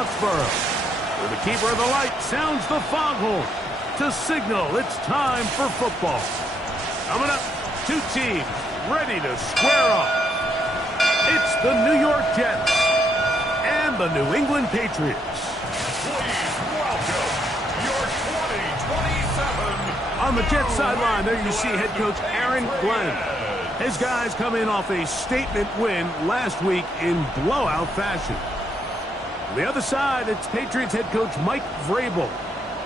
Foxborough, where the keeper of the light sounds the foghorn to signal it's time for football. Coming up, two teams ready to square off. It's the New York Jets and the New England Patriots. Please welcome your 2027. On the Jets sideline, there you see head coach Aaron Glenn. His guys come in off a statement win last week in blowout fashion. On the other side, it's Patriots head coach Mike Vrabel.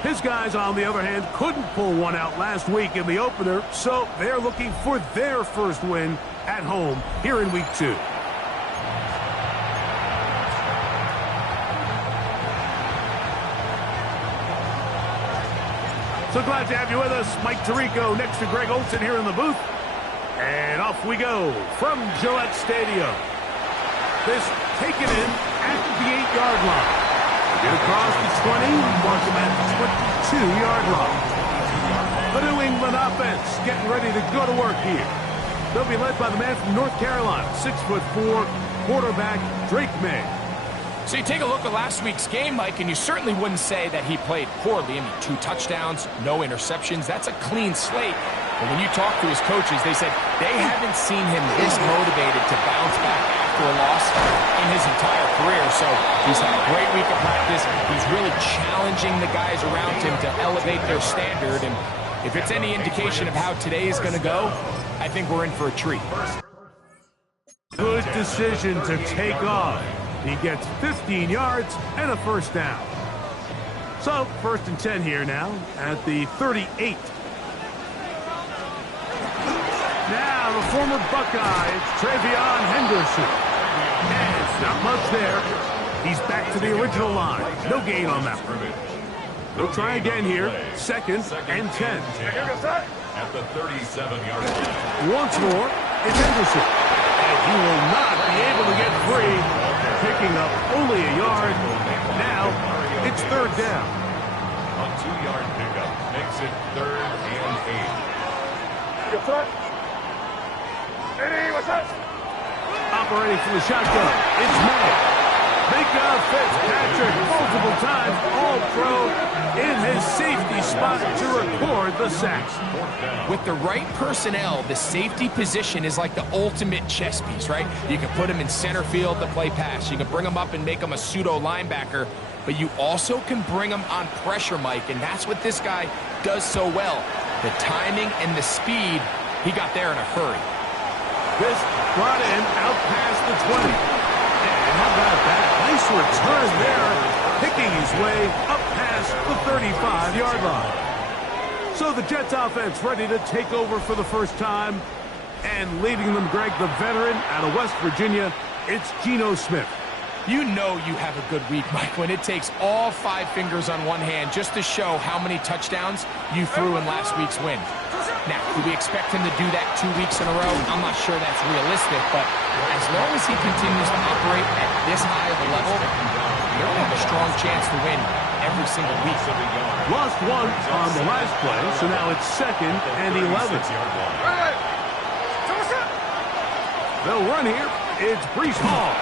His guys, on the other hand, couldn't pull one out last week in the opener, so they're looking for their first win at home here in Week 2. So glad to have you with us. Mike Tirico next to Greg Olsen here in the booth. And off we go from Gillette Stadium. This taken in at the 8-yard line. Get across the 20, mark him at the 22-yard line. The New England offense getting ready to go to work here. They'll be led by the man from North Carolina, 6'4", quarterback Drake Maye. So you take a look at last week's game, Mike, and you certainly wouldn't say that he played poorly. I mean, 2 touchdowns, no interceptions. That's a clean slate. But when you talk to his coaches, they said they haven't seen him this motivated to bounce back after a loss in his entire career. So he's had a great week of practice. He's really challenging the guys around him to elevate their standard. And if it's any indication of how today is going to go, I think we're in for a treat. Good decision to take off. He gets 15 yards and a first down. So, 1st and 10 here now at the 38. Now, the former Buckeye, it's Travion Henderson. And not much there. He's back to the original line. No gain on that one. They'll try again here. 2nd and 10. At the 37-yard line. Once more, it's Henderson. And he will not be able to get free. Picking up only a yard. Now, it's 3rd down. A 2-yard pickup makes it 3rd and 8. Operating from the shotgun, it's Maye. Micah Fitzpatrick, multiple times All-Pro in his safety spot to record the sack. With the right personnel, the safety position is like the ultimate chess piece, right? You can put him in center field to play pass. You can bring him up and make him a pseudo linebacker, but you also can bring him on pressure, Mike, and that's what this guy does so well. The timing and the speed, he got there in a hurry. This brought in out past the 20. And how about that? Nice return there, picking his way up past the 35-yard line. So the Jets offense ready to take over for the first time. And leading them, Greg, the veteran out of West Virginia, it's Geno Smith. You know you have a good week, Mike, when it takes all 5 fingers on one hand just to show how many touchdowns you threw in last week's win. Now, do we expect him to do that 2 weeks in a row? I'm not sure that's realistic, but as long as he continues to operate at this high of a level, they're going to have a strong chance to win every single week. Lost one on the last play, so now it's 2nd and 11. They'll run here. It's Breece Hall.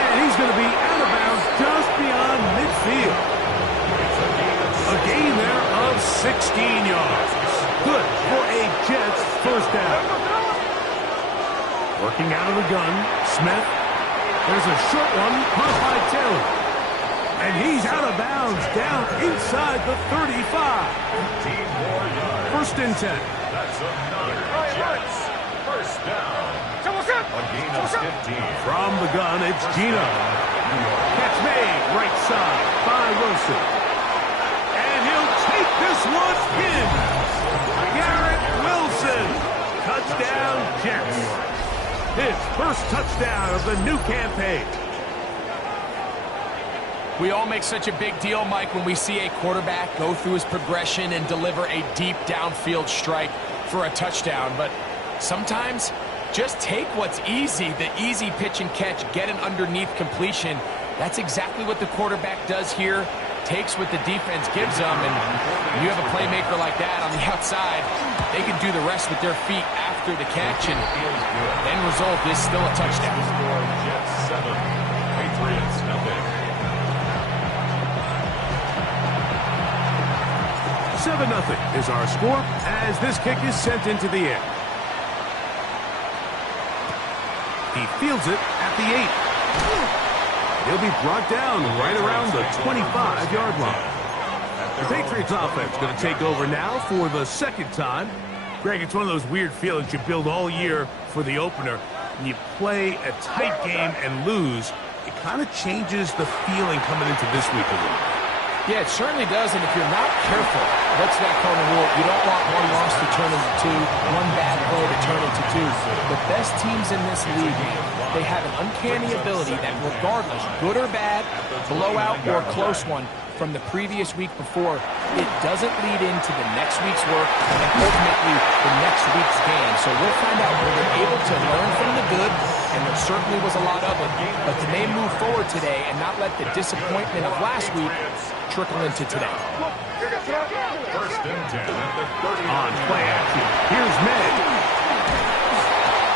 And he's going to be out of bounds just beyond midfield. A gain there of 16 yards. Good for a Jets first down. Working out of the gun, Smith. There's a short one caught by Taylor. And he's out of bounds down inside the 35. 1st and 10. That's another Jets first down. A gain of 15. From the gun, it's Geno. Catch made right side by Wilson. And he'll take this one in. Garrett Wilson. Touchdown, Jets. His first touchdown of the new campaign. We all make such a big deal, Mike, when we see a quarterback go through his progression and deliver a deep downfield strike for a touchdown. But sometimes, just take what's easy, the easy pitch and catch, get an underneath completion. That's exactly what the quarterback does here. Takes what the defense gives them, and when you have a playmaker like that on the outside, they can do the rest with their feet after the catch, and end result is still a touchdown. 7-0 is our score as this kick is sent into the air. He fields it at the 8. He'll be brought down right around the 25-yard line. The Patriots offense going to take over now for the second time. Greg, it's one of those weird feelings you build all year for the opener. When you play a tight game and lose, it kind of changes the feeling coming into this week a little bit. Yeah, it certainly does, and if you're not careful, what's that cardinal rule? You don't want one loss to turn into two, one bad play to turn into two. The best teams in this league, they have an uncanny ability that regardless, good or bad, blowout or close one, from the previous week before, it doesn't lead into the next week's work and ultimately the next week's game. So we'll find out whether they're able to learn from the good, and there certainly was a lot of it, but can they move forward today and not let the disappointment of last week trickle into today? First and 10 at the 30. On play action, here's Maye.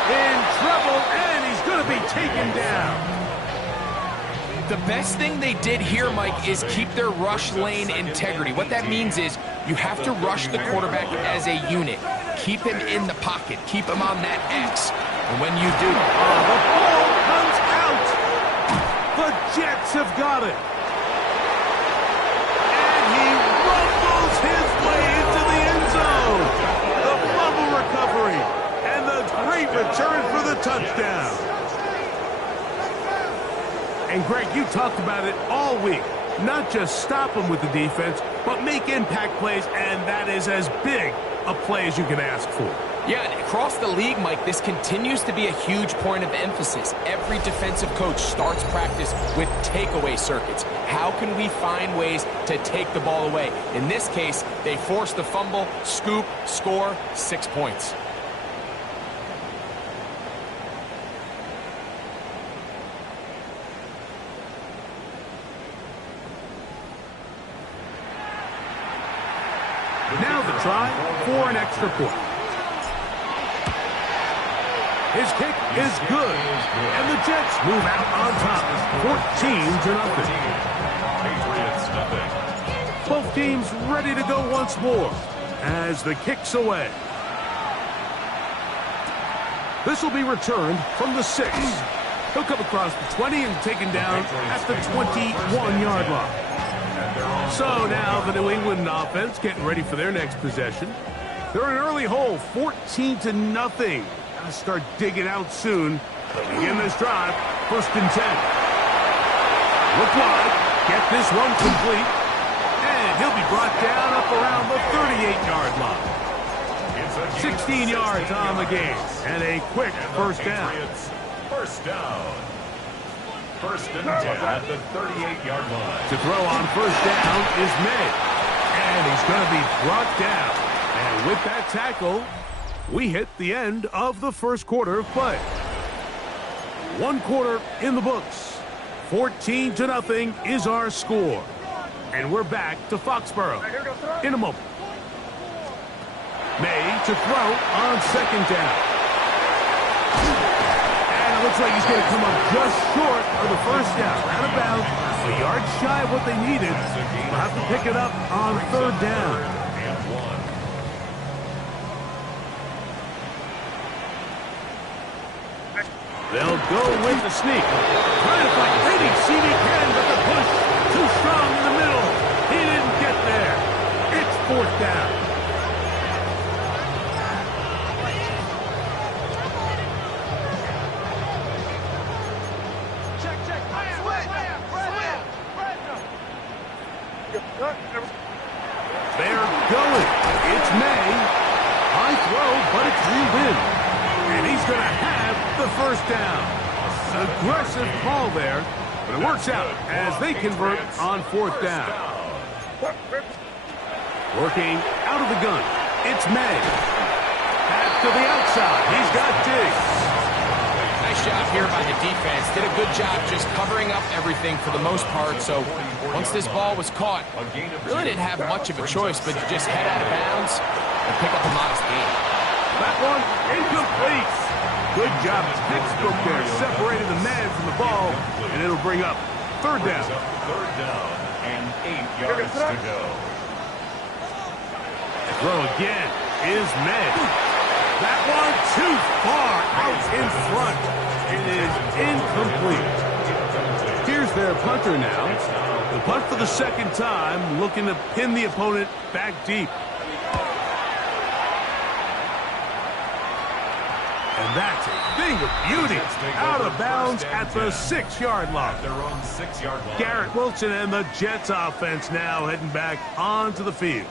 In trouble, and he's going to be taken down. The best thing they did here, Mike, is keep their rush lane integrity. What that means is you have to rush the quarterback as a unit. Keep him in the pocket. Keep him on that X. And when you do... the ball comes out. The Jets have got it. And he rumbles his way into the end zone. The fumble recovery. And the great return for the touchdown. And, Greg, you talked about it all week. Not just stop them with the defense, but make impact plays, and that is as big a play as you can ask for. Yeah, and across the league, Mike, this continues to be a huge point of emphasis. Every defensive coach starts practice with takeaway circuits. How can we find ways to take the ball away? In this case, they force the fumble, scoop, score, 6 points. Now the try for an extra point. His kick is good, and the Jets move out on top, 14-0. Patriots 0. Both teams ready to go once more as the kick's away. This will be returned from the 6. He'll come across the 20 and taken down at the 21-yard line. So now the New England offense getting ready for their next possession. They're in an early hole, 14-0. Gotta start digging out soon. Begin this drive, 1st and 10. Look wide, get this one complete, and he'll be brought down up around the 38-yard line. 16 yards on the game, and a quick first down. First down. 1st and 10 at the 38-yard line. To throw on first down is Maye. And he's going to be brought down. And with that tackle, we hit the end of the first quarter of play. 1 quarter in the books. 14-0 is our score. And we're back to Foxborough in a moment. Maye to throw on 2nd down. It looks like he's going to come up just short of the first down. Out of bounds, a yard shy of what they needed. They'll have to pick it up on 3rd down. They'll go with the sneak. Trying to fight any seam he can, but the push too strong in the middle. He didn't get there. It's 4th down. They're going. It's Maye. High throw, but it's reeled in. And he's going to have the first down. An aggressive call there, but it works out as they convert on 4th down. Working out of the gun. It's Maye. Back to the outside. He's got Diggs. Nice job here by the defense. Did a good job just covering up everything for the most part. So once this ball was caught, really didn't have much of a choice but to just head out of bounds and pick up a modest gain. That one incomplete. Good job. Textbook there. Separated the man from the ball, and it'll bring up 3rd down. 3rd down and 8 yards to go. throw again is Maye. That one too far out in front. It is incomplete. Here's their punter now. The punt for the second time, looking to pin the opponent back deep. And that's a thing of beauty. Out of bounds at the 6-yard line. Their own 6-yard line. Garrett Wilson and the Jets offense now heading back onto the field.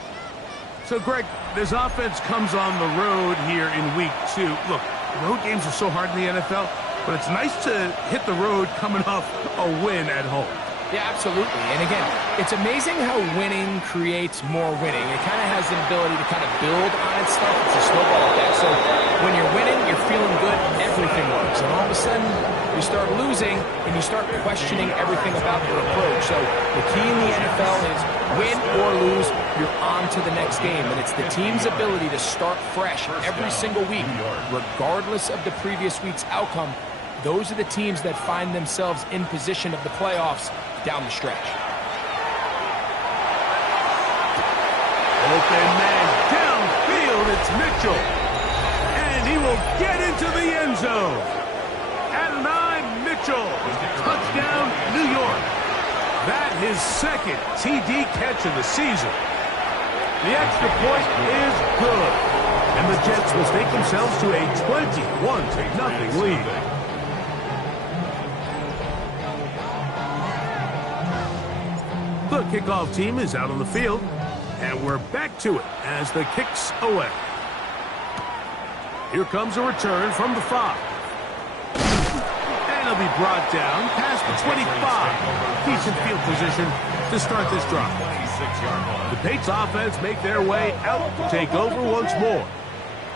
So, Greg, this offense comes on the road here in week 2. Look, road games are so hard in the NFL, but it's nice to hit the road coming off a win at home. Yeah, absolutely. And again, it's amazing how winning creates more winning. It kind of has an ability to kind of build on itself. It's a snowball effect. So when you're winning, you're feeling good, everything works. And all of a sudden, you start losing, and you start questioning everything about your approach. So the key in the NFL is win or lose, you're on to the next game. And it's the team's ability to start fresh every single week, regardless of the previous week's outcome. Those are the teams that find themselves in position of the playoffs down the stretch. Open man downfield, it's Mitchell. And he will get into the end zone. At 9, Mitchell. Touchdown, New York. That his second TD catch of the season. The extra point is good. And the Jets will take themselves to a 21-0 lead. The kickoff team is out on the field, and we're back to it as the kick's away. Here comes a return from the 5. And he'll be brought down past the 25. Decent field position to start this drive. The Patriots offense make their way out to take over once more.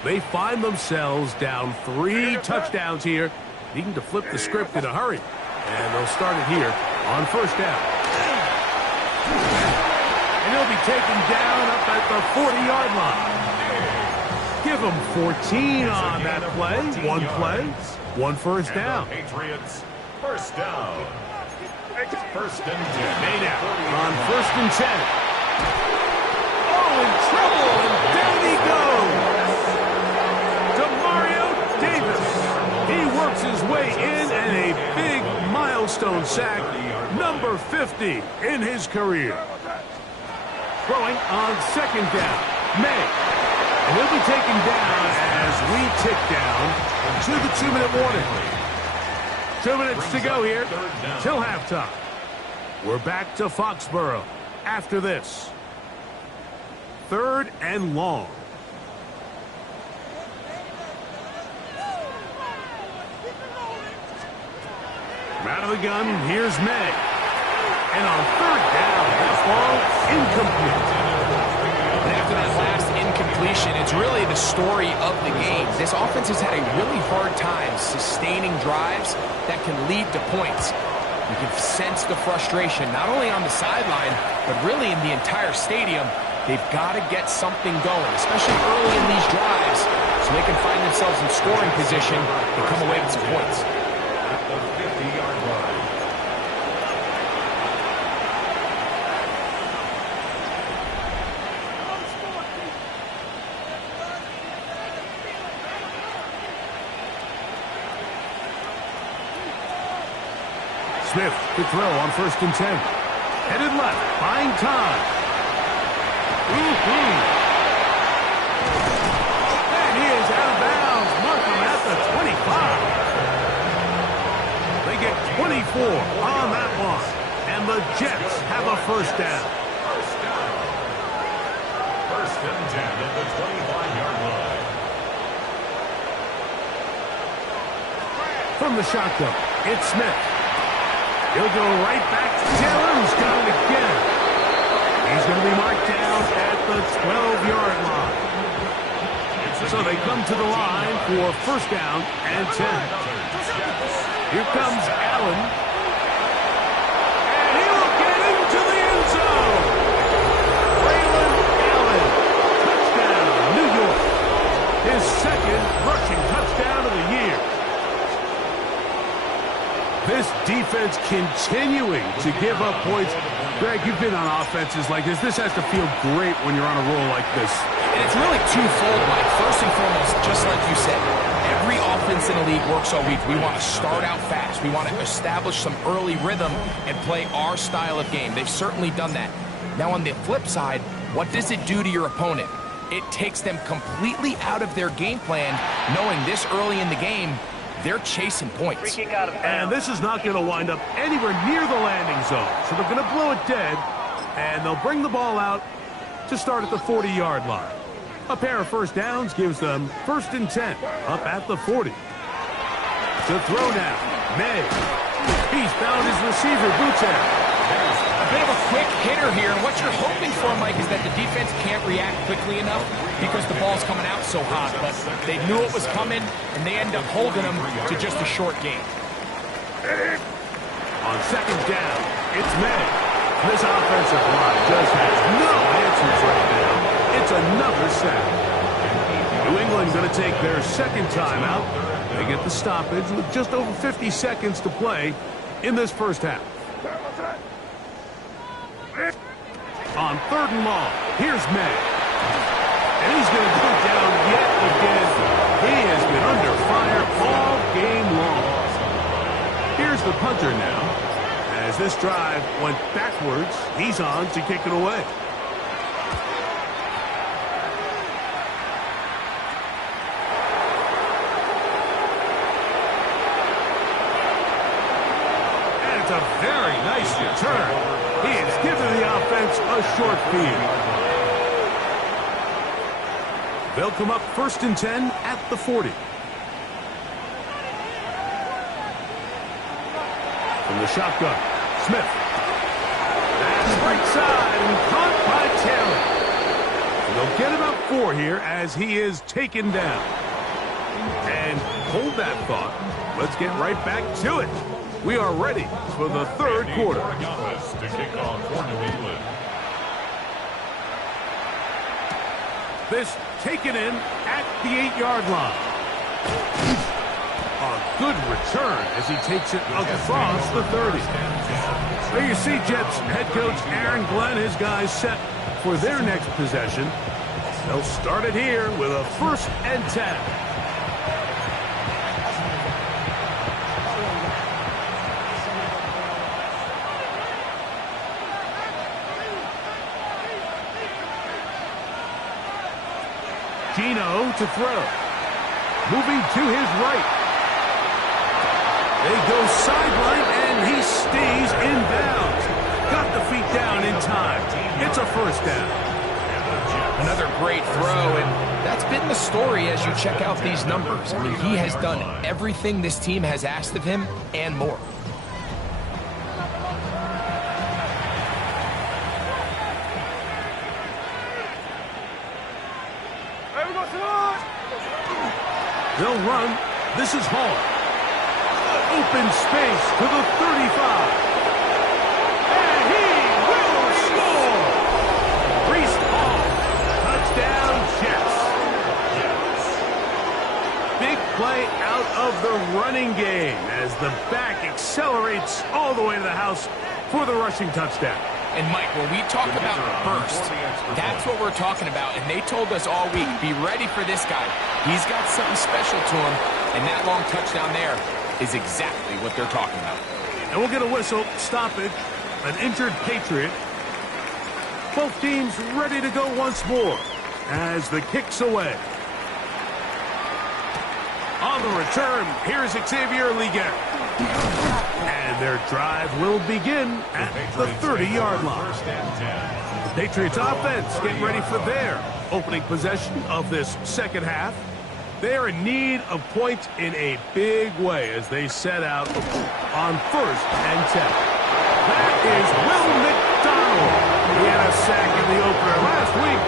They find themselves down 3 touchdowns here, needing to flip the script in a hurry. And they'll start it here on first down. And he'll be taken down up at the 40-yard line. Give him 14 on that play. One first down. Patriots, first down. First and 10. Made out on first and 10. Oh, in trouble, and down he goes. Demario Davis. He works his way in, and a big milestone sack, number 50 in his career. Throwing on second down, Maye. And he'll be taken down as we tick down to the 2-minute warning. 2 minutes to go here till halftime. We're back to Foxborough after this. 3rd and long. From out of the gun, here's Maye. And on 3rd down, that ball incomplete. And after that last incompletion, it's really the story of the game. This offense has had a really hard time sustaining drives that can lead to points. You can sense the frustration, not only on the sideline, but really in the entire stadium. They've got to get something going, especially early in these drives, so they can find themselves in scoring position and come away with some points. At the 50-yard line. Smith to throw on first and 10. Headed left, buying time. And he is out of bounds. Mark him at the 25. They get 24 on that one. And the Jets have a first down. First down. First and 10 at the 25-yard line. From the shotgun, it's Smith. He'll go right back to Taylor, who's got it again. He's going to be marked down at the 12-yard line. So they come to the line for first down and 10. Here comes Allen. And he will get into the end zone. Braylon Allen. Touchdown, New York. His second rushing touchdown of the year. This defense defense continuing to give up points. Greg, you've been on offenses like this. This has to feel great when you're on a roll like this. And it's really twofold, Mike. First and foremost, just like you said, every offense in the league works all week. We want to start out fast. We want to establish some early rhythm and play our style of game. They've certainly done that. Now, on the flip side, what does it do to your opponent? It takes them completely out of their game plan, knowing this early in the game, they're chasing points. And this is not going to wind up anywhere near the landing zone. So they're going to blow it dead, and they'll bring the ball out to start at the 40-yard line. A pair of first downs gives them 1st and 10, up at the 40. To throw now, Maye. He's found his receiver, Boucher. A bit of a quick hitter here, and what you're hoping for, Mike, is that the defense can't react quickly enough because the ball's coming out so hot, but they knew it was coming, and they end up holding them to just a short gain. On 2nd down, it's Maye. This offensive line just has no answers right now. It's another sack. New England's going to take their 2nd timeout. They get the stoppage with just over 50 seconds to play in this first half. On 3rd and long, here's Maye. And he's going to go down yet again. He has been under fire all game long. Here's the punter now. As this drive went backwards, he's on to kick it away. And it's a very nice return. He has given the offense a short field. They'll come up 1st and 10 at the 40. From the shotgun, Smith. That's right side and caught by Taylor. And they'll get about 4 here as he is taken down. And hold that thought. Let's get right back to it. We are ready for the 3rd quarter. To kick off for New England. This taken in at the 8-yard line. A good return as he takes it across the 30. There you see Jets head coach Aaron Glenn, his guys set for their next possession. They'll start it here with a 1st and 10. Geno to throw. Moving to his right. They go sideline, and he stays in bounds. Got the feet down in time. It's a 1st down. Another great throw, and that's been the story as you check out these numbers. I mean, he has done everything this team has asked of him and more. They'll run. This is Hall. Open space to the 35. And he will score! Breece Hall. Touchdown, Jets. Big play out of the running game as the back accelerates all the way to the house for the rushing touchdown. And, Mike, when we talk about burst, that's what we're talking about. And they told us all week, be ready for this guy. He's got something special to him, and that long touchdown there is exactly what they're talking about. And we'll get a whistle, stoppage, an injured Patriot. Both teams ready to go once more as the kick's away. On the return, here's Xavier Legette. And their drive will begin at the 30-yard line. The Patriots offense getting ready for their opening possession of this 2nd half. They are in need of points in a big way as they set out on 1st and 10. That is Will McDonald. He had a sack in the opener last week.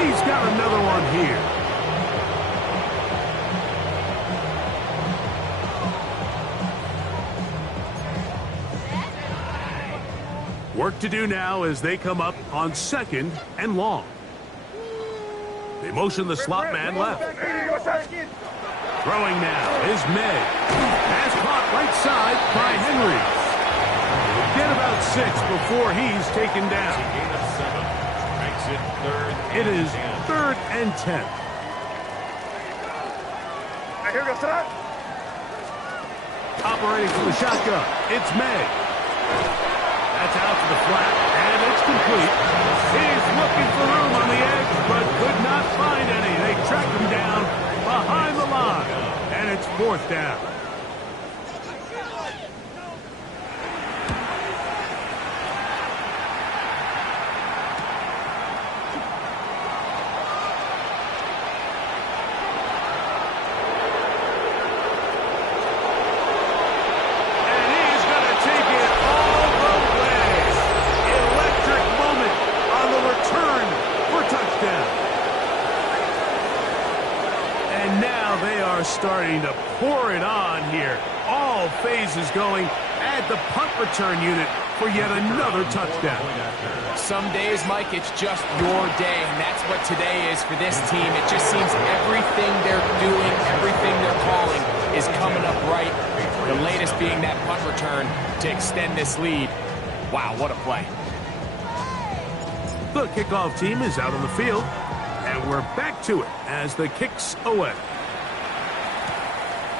He's got another one here. Work to do now as they come up on 2nd and long. They motion the slot man left. Throwing now is Maye. Pass caught right side by Henry. about 6 before he's taken down. Gain of 7. Makes it 3rd It and is 10. 3rd and 10. Operating from the shotgun, it's Maye. That's out to the flat, and it's complete. He's looking for room on the edge, but could not find any. They tracked him down behind the line, and it's 4th down. Starting to pour it on here. All phases going at the punt return unit for yet another touchdown. Some days, Mike, it's just your day, and that's what today is for this team. It just seems everything they're doing, everything they're calling is coming up right. The latest being that punt return to extend this lead. Wow, what a play. The kickoff team is out on the field, and we're back to it as the kick's away.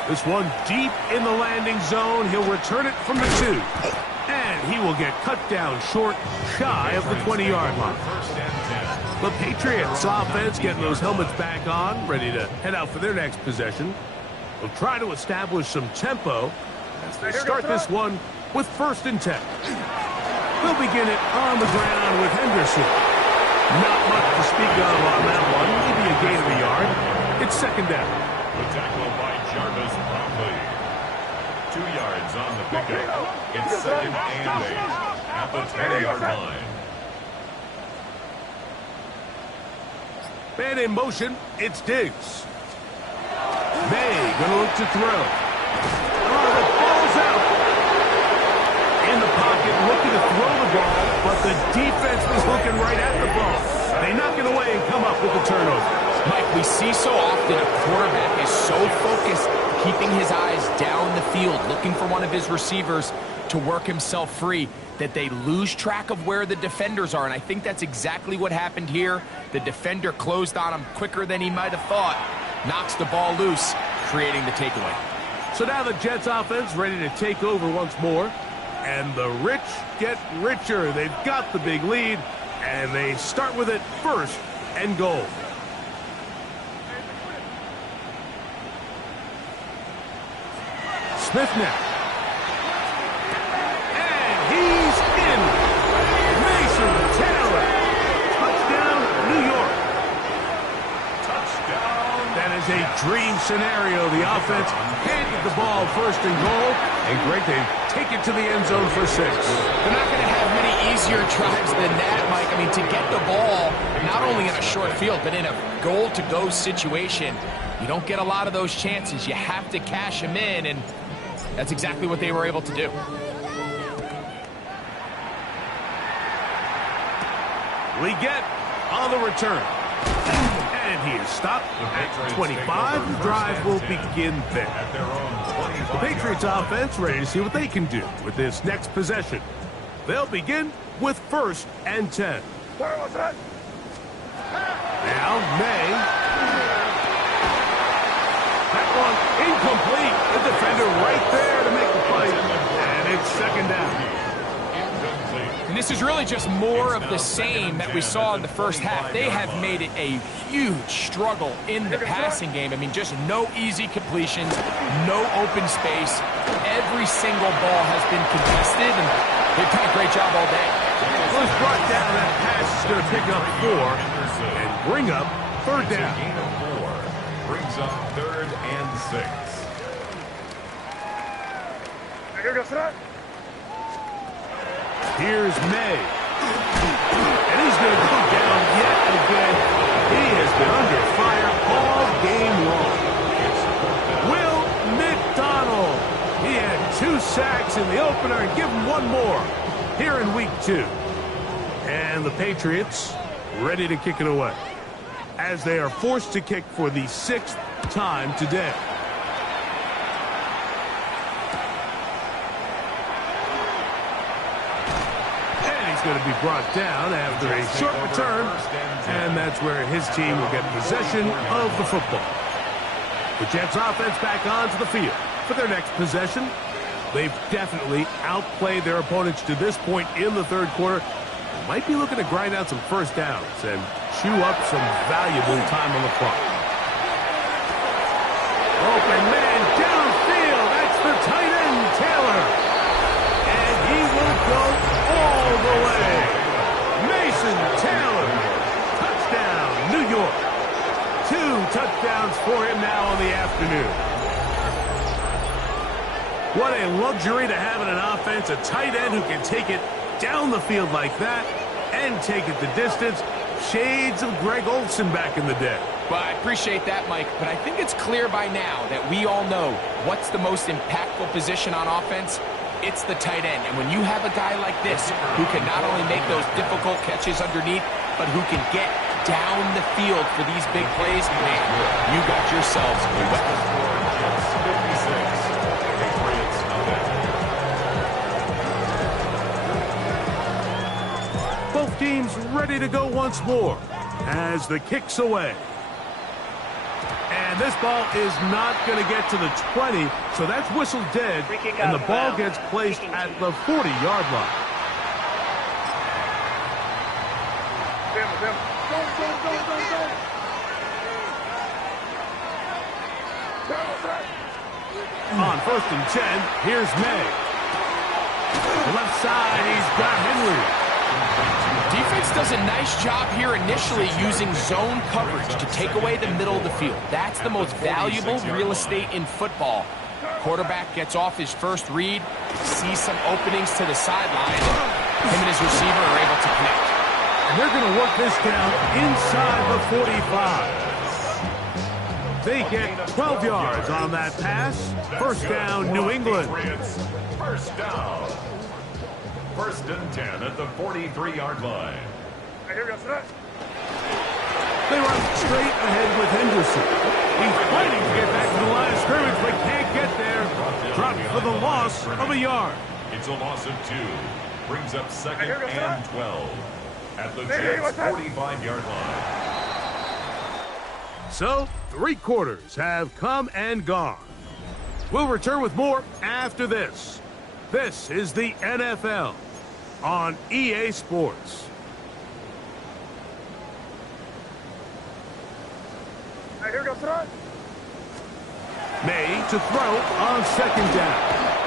This one deep in the landing zone. He'll return it from the 2. And he will get cut down short, shy of the 20-yard line. The Patriots offense getting those helmets back on, ready to head out for their next possession. They'll try to establish some tempo as they start this one with 1st and 10. They'll begin it on the ground with Henderson. Not much to speak of on that one. Maybe a gain of a yard. It's 2nd down. The tackle by Jarvis Bromley. 2 yards on the pickup. It's 2nd and 8 at the 10-yard line. Man in motion, it's Diggs. Maye going to look to throw. Oh, the ball's out. In the pocket, looking to throw the ball, but the defense was looking right at the ball. They knock it away and come up with the turnover. Mike, we see so often a quarterback is so focused, keeping his eyes down the field, looking for one of his receivers to work himself free, that they lose track of where the defenders are. And I think that's exactly what happened here. The defender closed on him quicker than he might have thought, knocks the ball loose, creating the takeaway. So now the Jets offense ready to take over once more. And the rich get richer. They've got the big lead, and they start with it 1st and goal. Smith now. And he's in. Mason Taylor. Touchdown, New York. Touchdown. That is a dream scenario. The offense handed the ball 1st and goal. And great, they take it to the end zone for 6. They're not going to have many easier drives than that, Mike. I mean, to get the ball, not only in a short field, but in a goal-to-go situation, you don't get a lot of those chances. You have to cash them in, and that's exactly what they were able to do. Leggett on the return. And he is stopped at 25. The drive will begin there. At their own The Patriots offense ready to see what they can do with this next possession. They'll begin with 1st and 10. Now, Maye. That one incomplete. The defender right there to make the play. And it's 2nd down. And this is really just more of the same that we saw in the first half. They have made it a huge struggle in the passing game. I mean, just no easy completions, no open space. Every single ball has been contested, and they've done a great job all day. Was brought down. That pass is going to pick up 4 and bring up 3rd down. Gain of 4 brings up 3rd and 6. Here's Maye. And he's going to go down yet again. He has been under fire all game long. Will McDonald. He had 2 sacks in the opener, and give him 1 more here in week 2. And the Patriots ready to kick it away as they are forced to kick for the 6th time today. is going to be brought down after a short return, and that's where his team will get possession of the football. The Jets offense back onto the field for their next possession. They've definitely outplayed their opponents to this point in the third quarter. They might be looking to grind out some first downs and chew up some valuable time on the clock. Open man downfield. That's the tight end, Taylor. And he will go all the way. Mason Taylor. Touchdown, New York. 2 touchdowns for him now on the afternoon. What a luxury to have in an offense, a tight end who can take it down the field like that and take it the distance. Shades of Greg Olsen back in the day. Well, I appreciate that, Mike, but I think it's clear by now that we all know what's the most impactful position on offense. It's the tight end. And when you have a guy like this who can not only make those difficult catches underneath, but who can get down the field for these big plays, man, you got yourselves a weapon. 56. Both teams ready to go once more as the kick's away. And this ball is not going to get to the 20, so that's whistled dead, and the ball gets placed at the 40-yard line. On 1st and 10, here's Maye. Left side, he's got Henry. Defense does a nice job here initially using zone coverage to take away the middle of the field. That's the most valuable real estate in football. Quarterback gets off his first read, sees some openings to the sideline, and him and his receiver are able to connect. And they're going to work this down inside the 45. They get 12 yards on that pass. First down, New England. First down. 1st and 10 at the 43-yard line. They run straight ahead with Henderson. He's fighting to get back to the line of scrimmage, but can't get there. Dropped for the loss of a yard. It's a loss of 2. Brings up 2nd and 12 at the Jets' 45-yard line. So, 3 quarters have come and gone. We'll return with more after this. This is the NFL on EA Sports. Maye to throw on 2nd down.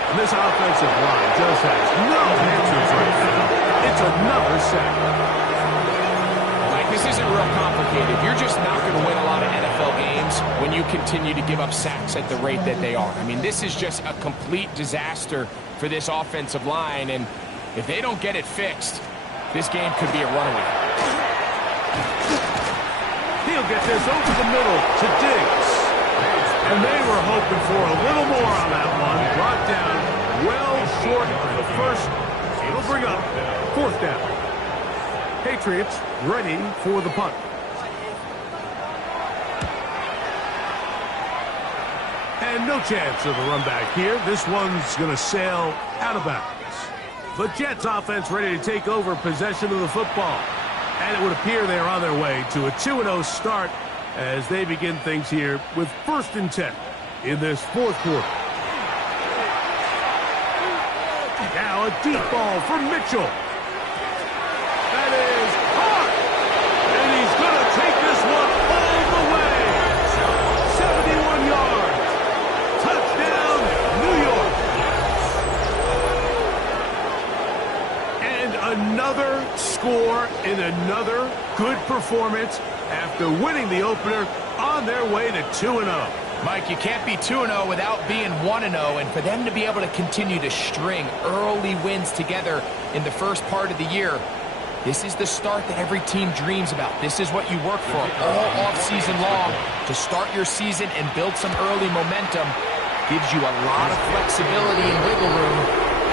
And this offensive line just has no answers right now. It's another sack. Mike, this isn't real complicated. You're just not going to win a lot of NFL games when you continue to give up sacks at the rate that they are. I mean, this is just a complete disaster for this offensive line, and if they don't get it fixed, this game could be a runaway. He'll get this over the middle to Diggs. And they were hoping for a little more on that one. Brought down well short of the first. It'll bring up 4th down. Patriots ready for the punt. And no chance of a run back here. This one's going to sail out of bounds. The Jets offense ready to take over possession of the football. And it would appear they're on their way to a 2-0 start as they begin things here with 1st and 10 in this 4th quarter. Now a deep ball for Mitchell. That is hard. And he's going to take this one all the way. 71 yards. Touchdown, New York. And another score in another good performance after winning the opener on their way to 2-0. Mike, you can't be 2-0 without being 1-0, and for them to be able to continue to string early wins together in the first part of the year, this is the start that every team dreams about. This is what you work for all offseason long to start your season and build some early momentum. Gives you a lot of flexibility and wiggle room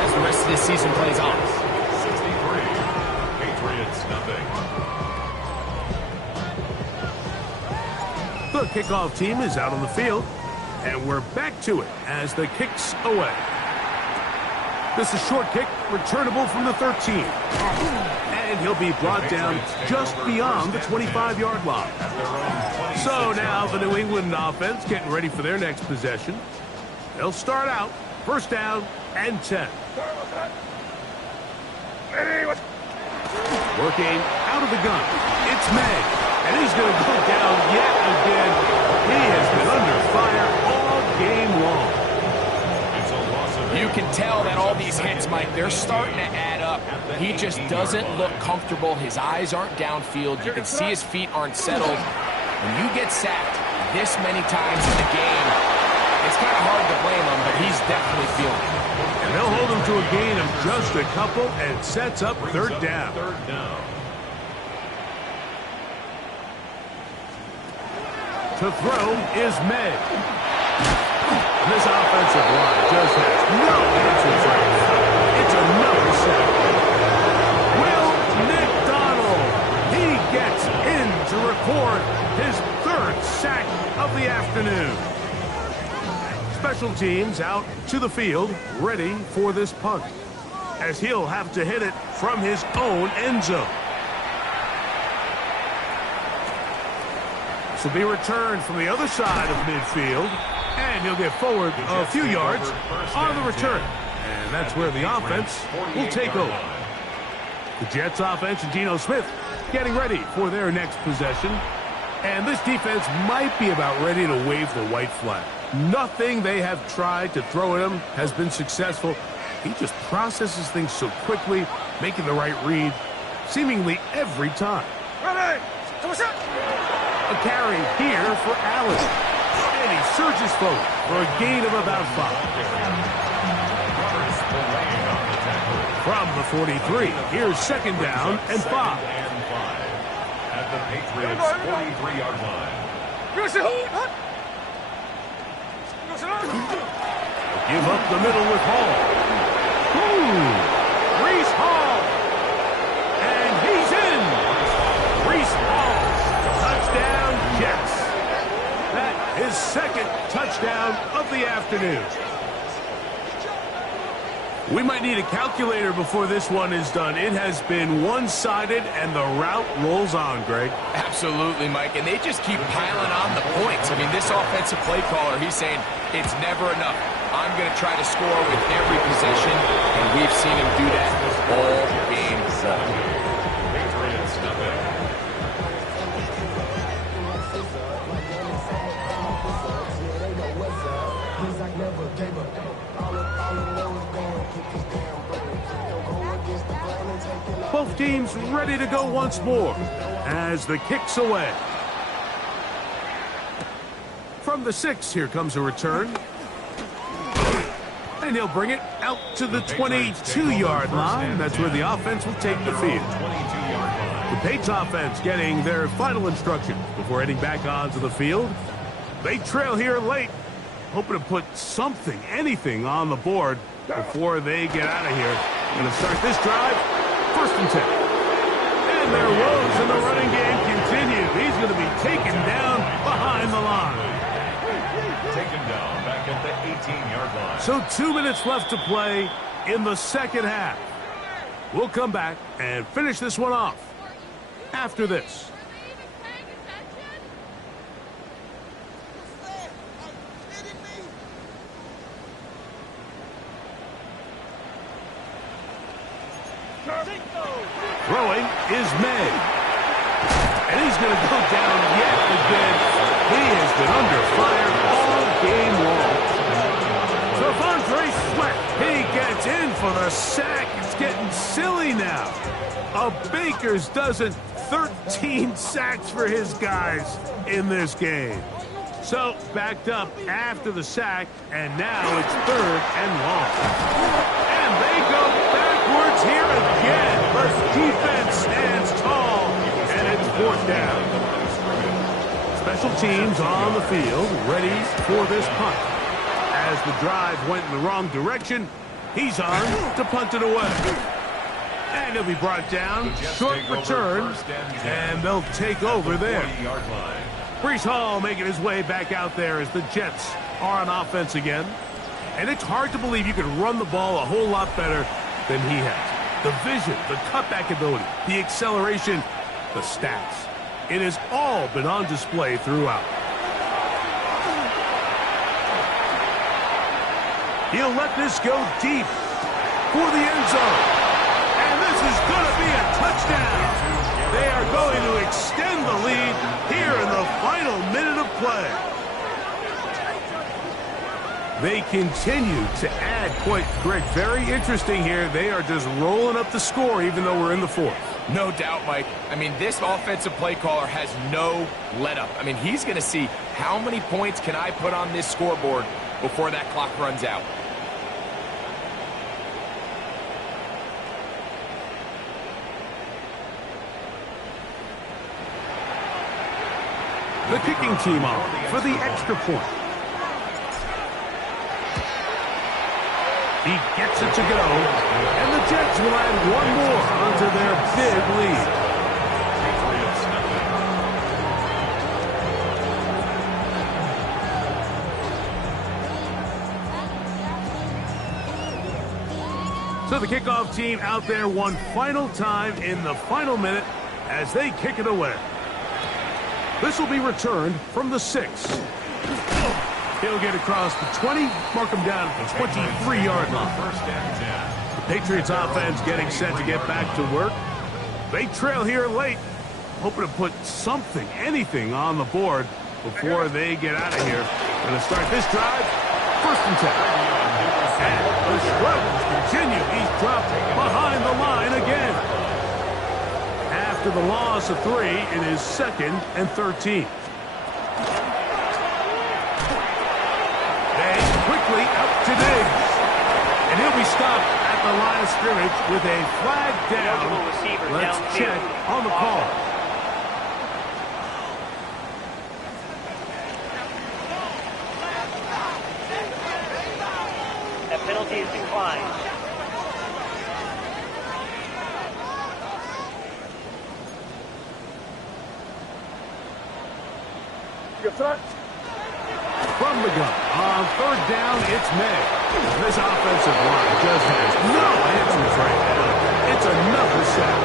as the rest of this season plays on. 63, Patriots nothing. The kickoff team is out on the field, and we're back to it as the kick's away. This is short kick, returnable from the 13. And he'll be brought down just beyond the 25-yard line. So now the New England offense getting ready for their next possession. They'll start out first down and 10. Working out of the gun, it's Maye, and he's going to go down yet again. He has been under fire all game long. You can tell that all these hits, Mike, they're starting to add up. He just doesn't look comfortable. His eyes aren't downfield. You can see his feet aren't settled. When you get sacked this many times in the game, it's kind of hard to blame him, but he's definitely feeling it. And they'll hold him to a gain of just a couple and sets up third down. To throw is Maye. This offensive line just has no answers right now. It's another sack. Will McDonald, he gets in to record his third sack of the afternoon. Special teams out to the field, ready for this punt, as he'll have to hit it from his own end zone. This will be returned from the other side of midfield, and he'll get forward a few yards on the return. And that's where the offense will take over. The Jets offense and Geno Smith getting ready for their next possession. And this defense might be about ready to wave the white flag. Nothing they have tried to throw at him has been successful. He just processes things so quickly, making the right read seemingly every time. A carry here for Allen. And he surges forward for a gain of about 5. From the 43, here's second down and 5. At the Patriots' 43-yard line. Give up the middle with Hall. Breece Hall. And he's in. Breece Hall. Touchdown, Jets. That is second touchdown of the afternoon. We might need a calculator before this one is done. It has been one-sided, and the route rolls on, Greg. Absolutely, Mike, and they just keep piling on the points. I mean, this offensive play caller, he's saying it's never enough. I'm going to try to score with every possession, and we've seen him do that all game long. Patriots nothing. Both teams ready to go once more as the kick's away. From the 6, here comes a return. And he'll bring it out to the 22-yard line. That's where the offense will take the field. The Patriots offense getting their final instructions before heading back onto the field. They trail here late, hoping to put something, anything on the board before they get out of here. Going to start this drive, first and 10. And their woes in the running game continue. He's going to be taken down behind the line. Taken down back at the 18-yard line. So 2 minutes left to play in the second half. We'll come back and finish this one off after this. Throwing is Maye. And he's going to go down yet again. He has been under fire all game long. Devondre Sweat, he gets in for the sack. It's getting silly now. A baker's dozen, 13 sacks for his guys in this game. So backed up after the sack, and now it's third and long. And they go backwards here again. The defense stands tall, and it's fourth down. Special teams on the field, ready for this punt. As the drive went in the wrong direction, he's on to punt it away. And he'll be brought down, short return, and they'll take over there. Breece Hall making his way back out there as the Jets are on offense again. And it's hard to believe you can run the ball a whole lot better than he has. The vision, the cutback ability, the acceleration, the stats. It has all been on display throughout. He'll let this go deep for the end zone. And this is going to be a touchdown. They are going to extend the lead here in the final minute of play. They continue to add points. Greg, very interesting here. They are just rolling up the score even though we're in the fourth. No doubt, Mike. I mean, this offensive play caller has no let-up. I mean, he's going to see how many points can I put on this scoreboard before that clock runs out. The kicking team on for the extra point. He gets it to go, and the Jets will add one more onto their big lead. So the kickoff team out there one final time in the final minute as they kick it away. This will be returned from the 6. He'll get across the 20, mark him down at the 23-yard line. First and 10. The Patriots offense getting set to get back to work. They trail here late, hoping to put something, anything on the board before they get out of here. Going to start this drive, 1st and 10. And the struggles continue. He's dropped behind the line again. After the loss of 3, it is 2nd and 13. Quickly up to Diggs. And he'll be stopped at the line of scrimmage with a flag down. Let's check on the call. That penalty is declined. Your threat. From the gun. On 3rd down, it's Maye. This offensive line just has no answers right now. It's another sack.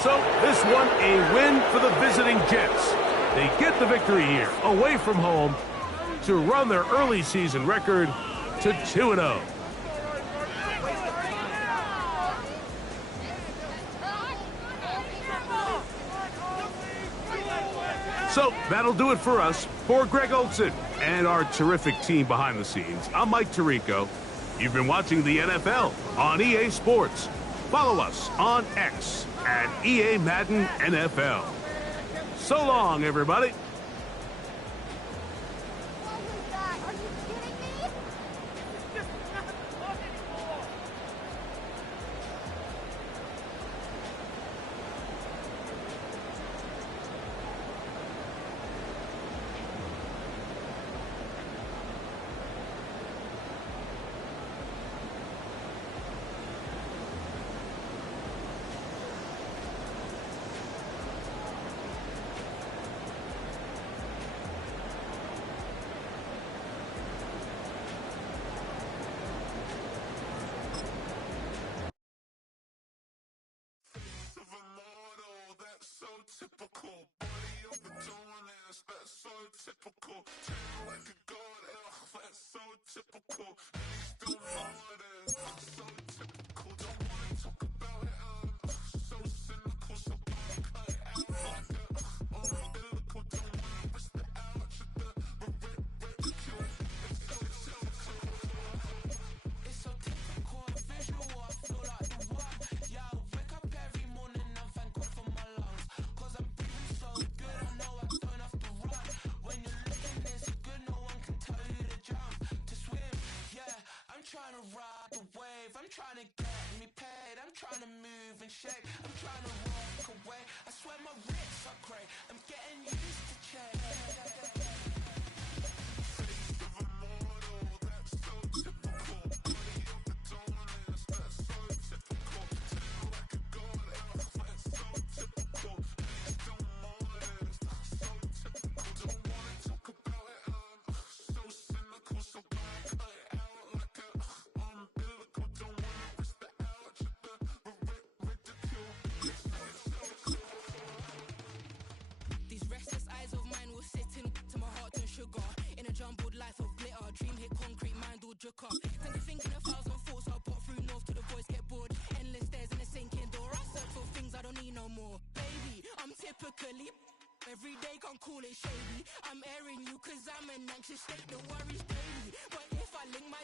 So this one a win for the visiting Jets. They get the victory here, away from home, to run their early season record to 2-0. So that'll do it for us. For Greg Olson and our terrific team behind the scenes, I'm Mike Tirico. You've been watching the NFL on EA Sports. Follow us on X at EA Madden NFL. So long, everybody. Typical body of a dominance, that's so typical. Turn like a god, that's so typical. And he's still hard, so typical. Don't wanna talk about it, so cynical. So don't cut it out like a umbilical. Don't wanna risk the ouch of the ridicule. It's so typical, visual. I feel like the one. Yeah, I wake up every morning and thank God for my lungs. Trying to ride the wave, I'm trying to get me paid, I'm trying to move and shake, I'm trying to walk away, I swear my wrists are great, I'm getting used to change. Face of a model, that's so sugar. In a jumbled life of glitter, dream hit concrete, mind all jook up. Then you thinking 1,000 thoughts, I'll pop through north till the boys get bored. Endless stairs in a sinking door, I search for things I don't need no more. Baby, I'm typically every day, can't call it shady. I'm airing you cause I'm an anxious state, the worries daily. But if I link my